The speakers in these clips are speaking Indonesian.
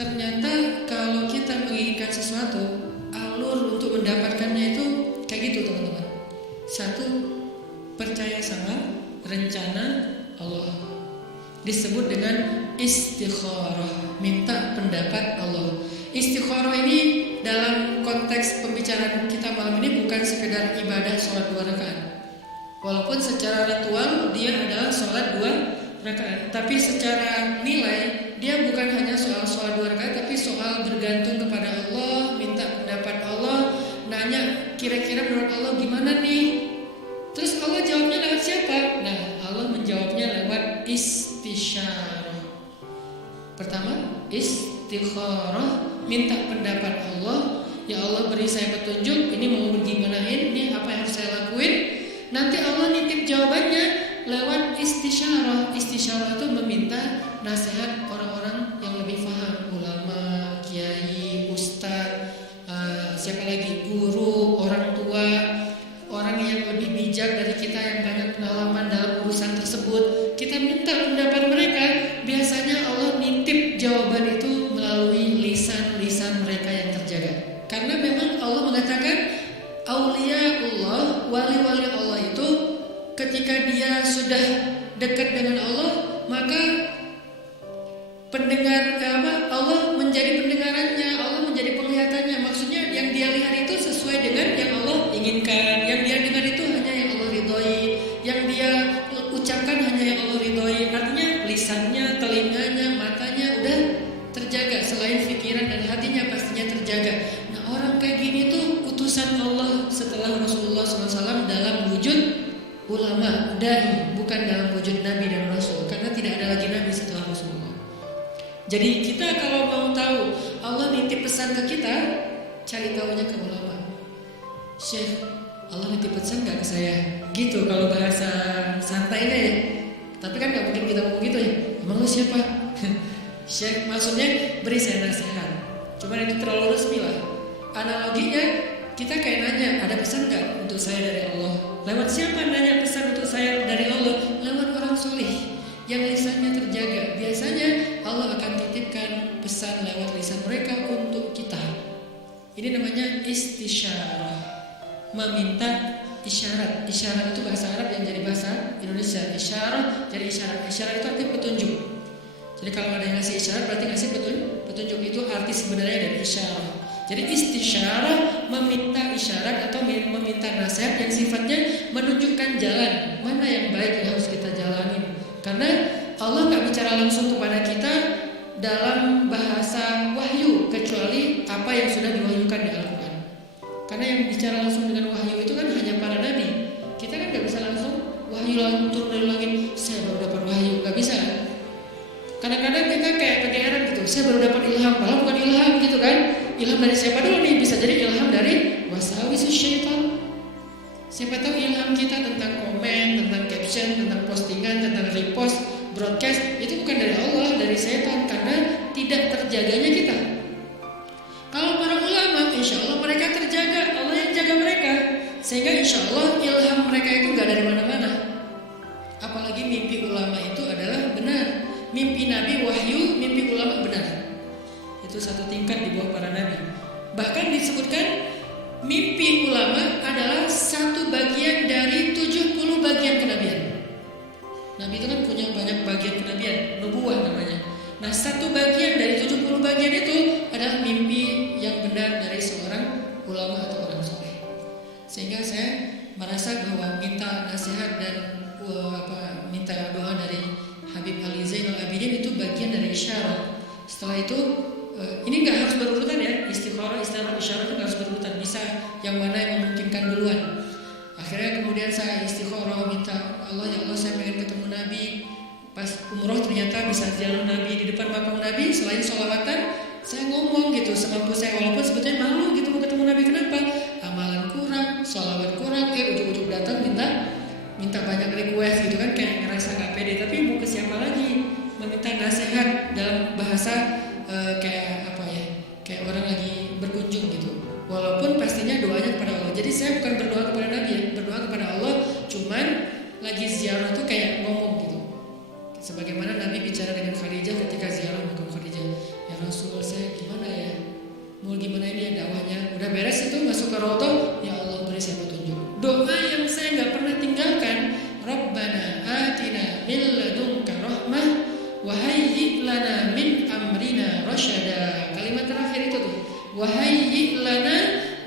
Ternyata kalau kita menginginkan sesuatu, alur untuk mendapatkannya itu kayak gitu teman-teman. Satu, percaya sama rencana Allah. Disebut dengan istikharah, minta pendapat Allah. Istikharah ini dalam konteks pembicaraan kita malam ini bukan sekedar ibadah sholat 2 rakaat. Walaupun secara ritual dia adalah sholat 2 rakaat, tapi secara nilai dia bukan hanya soal sholat 2 rakaat, tapi soal bergantung kepada Allah, minta pendapat Allah, nanya kira-kira menurut Allah gimana nih. Terus Allah jawabnya lewat siapa? Nah, Allah menjawabnya lewat istisyarah. Pertama, istikharah, minta pendapat Allah. Ya Allah, beri saya petunjuk, ini mau gimanain, ini apa yang harus saya lakuin. Nanti Allah nitip jawabannya lewat istisyarah. Istisyarah itu meminta nasihat orang-orang yang lebih paham, ulama, kiai, ustadz, siapa lagi, guru, orang tua, orang yang lebih bijak dari kita yang banyak pengalaman dalam urusan tersebut. Kita minta pendapat mereka. Biasanya Allah nitip jawaban itu melalui lisan-lisan mereka yang terjaga. Karena memang Allah mengatakan auliyaullah, wali-wali Allah itu ketika dia sudah dekat dengan Allah, maka Allah menjadi pendengarannya, Allah menjadi penglihatannya. Maksudnya yang dia lihat itu sesuai dengan yang Allah inginkan, yang dia dengar itu hanya yang Allah ridhoi, yang dia ucapkan hanya yang Allah ridhoi. Artinya lisannya, telinganya, matanya udah terjaga. Selain pikiran dan hatinya pastinya terjaga. Nah, orang kayak gini tuh utusan Allah setelah Rasulullah SAW dalam wujud ulama, dai, bukan dalam wujud Nabi dan Rasul. Karena tidak ada lagi Nabi setelah Rasulullah. Jadi kita kalau mau tahu Allah nitip pesan ke kita, cari tahunya ke ulama. Syekh, Allah nitip pesan gak ke saya? Gitu kalau bahasa santainya ya. Tapi kan gak mungkin kita ngomong gitu ya. Emang lu siapa? Syekh maksudnya beri saya nasihat. Cuman itu terlalu resmi lah. Analoginya kita kayak nanya, ada pesan gak untuk saya dari Allah? Lewat siapa nanya pesan untuk saya dari Allah? Lewat orang soleh yang lisannya terjaga. Biasanya Allah akan titipkan pesan lewat lisan mereka untuk kita. Ini namanya istisyarah, meminta isyarat. Isyarat itu bahasa Arab yang jadi bahasa Indonesia. Isyarah jadi isyarat. Isyarat itu arti petunjuk. Jadi kalau ada yang ngasih isyarat berarti ngasih petunjuk. Itu arti sebenarnya dari isyarat. Jadi istisyarah, meminta isyarat atau meminta nasihat yang sifatnya menunjukkan jalan mana yang baik yang harus kita jalani. Karena Allah gak bicara langsung kepada kita dalam bahasa wahyu kecuali apa yang sudah diwahyukan di Al-Quran. Karena yang bicara langsung dengan wahyu itu kan hanya para nabi. Kita kan gak bisa langsung wahyu turun dari langit, saya baru dapat wahyu, gak bisa. Kadang-kadang kita kayak kegeeran gitu, saya baru dapat ilham, padahal bukan ilham gitu kan. Ilham dari siapa dulu nih? Bisa jadi ilham dari waswasus syaitan. Siapa tahu ilham kita tentang komen, tentang caption, tentang postingan, tentang repost, broadcast itu bukan dari Allah, dari setan, karena tidak terjaganya kita. Kalau para ulama, insya Allah mereka terjaga, Allah yang jaga mereka, sehingga insya Allah ilham mereka itu gak dari mana-mana. Apalagi mimpi ulama itu adalah benar. Mimpi Nabi wahyu, mimpi ulama benar. Itu satu tingkat di bawah para nabi. Bahkan disebutkan mimpi ulama adalah satu bagian dari 70 bagian kenabian. Nabi itu kan punya banyak bagian kenabian, nubuwah namanya. Nah, satu bagian dari 70 bagian itu adalah mimpi yang benar dari seorang ulama atau orang soleh. Sehingga saya merasa bahwa minta nasihat dan minta doa dari Habib Ali Zainal Abidin itu bagian dari isyarat. Setelah itu ini nggak harus berurutan ya, istikharah, isyarat itu nggak harus berurutan, bisa yang mana yang memungkinkan duluan. Akhirnya kemudian saya istikharah, minta Allah, ya Allah saya pengen ketemu Nabi. Pas umroh ternyata bisa ziarah Nabi di depan makam Nabi. Selain sholawatan, saya ngomong gitu semampu saya, walaupun sebetulnya malu gitu mau ketemu Nabi. Kenapa? Amalan kurang, sholawat kurang, ujuk-ujuk datang minta banyak request gitu kan, kayak ngerasa gak pede. Tapi mau ke siapa lagi? Meminta nasihat dalam bahasa kayak apa ya? Kayak orang lagi berkunjung gitu. Walaupun pastinya doanya kepada Allah. Jadi saya bukan berdoa kepada Nabi ya, berdoa kepada Allah. Cuman lagi ziarah tuh kayak ngomong gitu. Sebagaimana Nabi bicara dengan Khadijah ketika ziarah makam Khadijah. Ya Rasul, saya dakwahnya. Udah beres itu masuk ke roto, ya Allah beri saya petunjuk. Doa yang saya nggak pernah tinggalkan, Rabbana atina min ladunka rahmah wa hayyi' lana min amrina rasyada. Kalimat terakhir itu tuh, wa hayyi' lana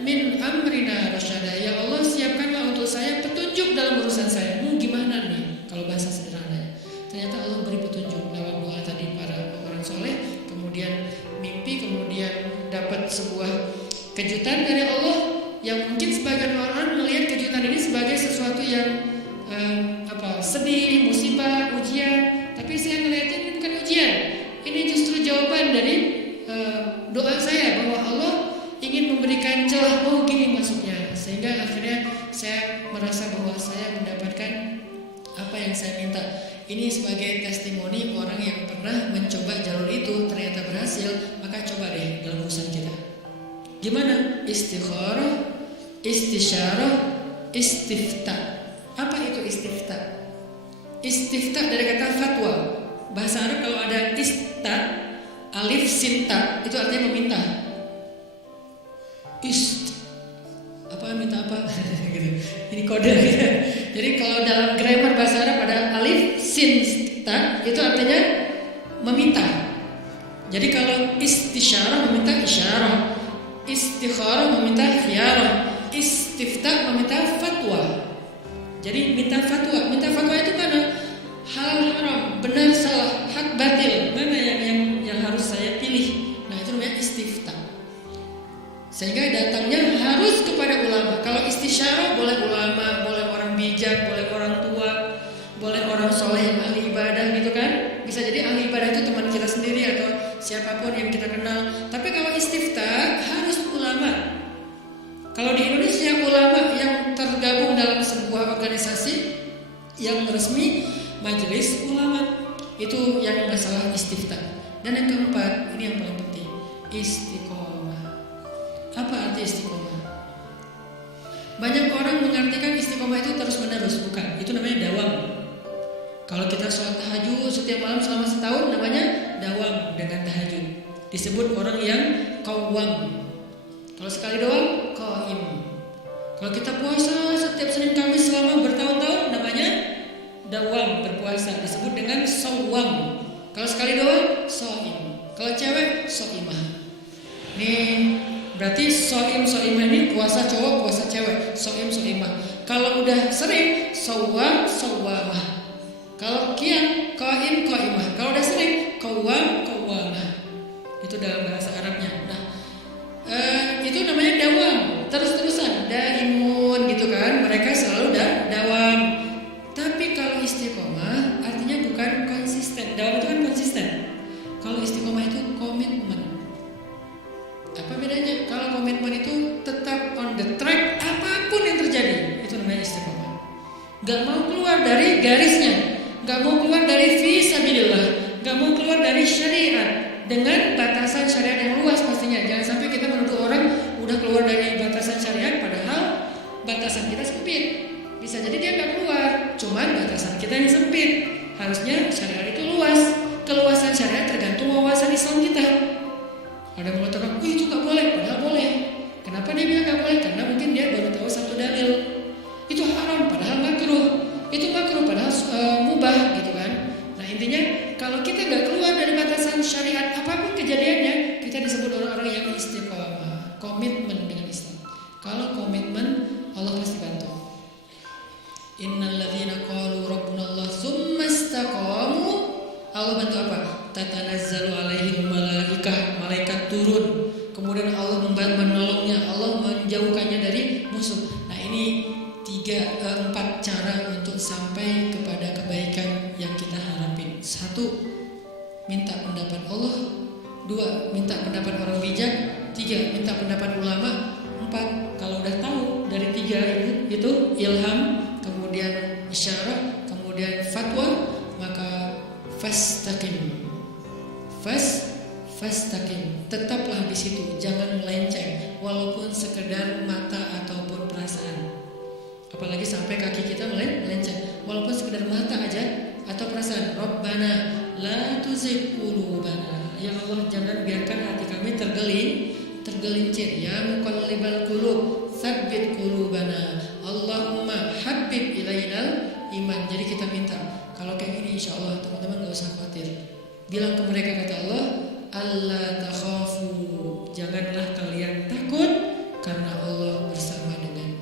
min amrina rasyada. Ya Allah, siapkanlah untuk saya petunjuk dalam urusan saya. Mau gimana nih kalau bahasa sederhananya? Ternyata Allah beri petunjuk lewat doa tadi para orang soleh. Kemudian mimpi, kemudian dapat sebuah kejutan dari Allah yang mungkin sebagian orang melihat kejutan ini sebagai sesuatu yang sedih, musibah, ujian. Tapi saya melihatnya ini bukan ujian. Ini justru jawaban dari doa saya bahwa Allah ingin memberikan celah. Oh gini masuknya, sehingga akhirnya saya merasa bahwa saya mendapatkan apa yang saya minta. Ini sebagai testimoni orang yang pernah mencoba jalur itu ternyata berhasil. Maka coba deh dalam urusan kita. Gimana? Istikharah, istisyarah, istifta. Apa itu istifta? Istifta dari kata fatwa. Bahasa Arab kalau ada ista, alif sinta, itu artinya meminta. Minta apa? Ini kode. Jadi kalau dalam grammar bahasa Arab ada alif sin ta, itu artinya meminta. Jadi kalau istisyarah meminta isyarah, istikharah meminta khiyarah, istifta meminta fatwa. Jadi minta fatwa itu mana? Halal haram, benar salah, hak batil, mana yang harus saya pilih. Nah itu namanya istifta. Sehingga datangnya harus kepada ulama. Kalau istisyarah boleh ulama, boleh orang bijak, boleh orang tua, boleh orang soleh yang ahli ibadah gitu kan. Bisa jadi ahli ibadah itu teman kita sendiri atau siapapun yang kita kenal. Tapi kalau istifta harus ulama. Kalau di Indonesia ulama yang tergabung dalam sebuah organisasi yang resmi, majelis ulama, itu yang masalah istifta. Dan yang keempat, ini yang paling penting, istiqomah. Apa arti istiqomah? Banyak orang mengartikan istiqomah itu terus menerus, bukan. Itu namanya dawam. Kalau kita sholat tahajud setiap malam selama setahun, namanya dawam dengan tahajud. Disebut orang yang qawwam. Kalau sekali doang, qaim. Kalau kita puasa setiap Senin Kamis selama bertahun-tahun, namanya dawam, berpuasa. Disebut dengan shawwam. Kalau sekali doang, shaim. Kalau cewek, shaimah. Nih, berarti soimah ini puasa cowok, puasa cewek, soimah. Kalau udah sering, sawwamah. Kalau kian, qaim, qaimah. Kalau udah sering, qawwamah. Itu dalam bahasa Arabnya. Nah, itu namanya dawam, terus-terusan, daimun gitu kan. Mereka selalu dawam. Tapi kalau istiqomah artinya bukan konsisten. Dawam itu kan konsisten. Kalau istiqomah itu komitmen. Apa bedanya? Kalau komitmen itu tetap on the track apapun yang terjadi, itu namanya istiqomah. Gak mau keluar dari garisnya, gak mau keluar dari fisabilillah, gak mau keluar dari syariat dengan batasan syariat yang luas pastinya. Jangan sampai kita menuduh orang udah keluar dari batasan syariat padahal batasan kita sempit. Bisa jadi dia gak keluar, cuman batasan kita yang sempit. Harusnya syariat itu luas. Keluasan syariat tergantung wawasan Islam kita. Ada yang mengatakan, itu gak boleh, padahal boleh. Kenapa dia bilang gak boleh? Karena mungkin dia baru tahu satu dalil. Itu haram, padahal makruh. Itu makruh, padahal mubah gitu kan. Nah intinya, kalau kita gak keluar dari batasan syariat apapun kejadiannya, kita disebut orang-orang yang istiqomah, komitmen dengan Islam. Kalau komitmen, Allah pasti bantu. Innal ladzina qalu rabbunallah tsumma istaqamu, Allah bantu apa? Tatanazzalu alaihim malaikah, malaikat turun. Kemudian Allah menolongnya, Allah menjauhkannya dari musuh. Nah ini 4 cara untuk sampai kepada kebaikan yang kita harapin. 1, minta pendapat Allah. 2, minta pendapat orang bijak. 3, minta pendapat ulama. 4, kalau udah tahu dari 3 itu ilham, kemudian isyarah, kemudian fatwa, maka fastaqim. Fastaqim, tetaplah di situ, jangan melenceng, walaupun sekedar mata ataupun perasaan. Apalagi sampai kaki kita melenceng, walaupun sekedar mata aja atau perasaan. Rabbana la tuzigh qulubana, ya Allah jangan biarkan hati kami tergelincir. Ya muqallibal qulub, tsabbit qulubana. Allahumma habib ilainal iman. Jadi kita minta kalau kayak gini insya Allah teman-teman gak usah khawatir. Bilang ke mereka kata Allah, Allah takhafu, janganlah kalian takut karena Allah bersama dengan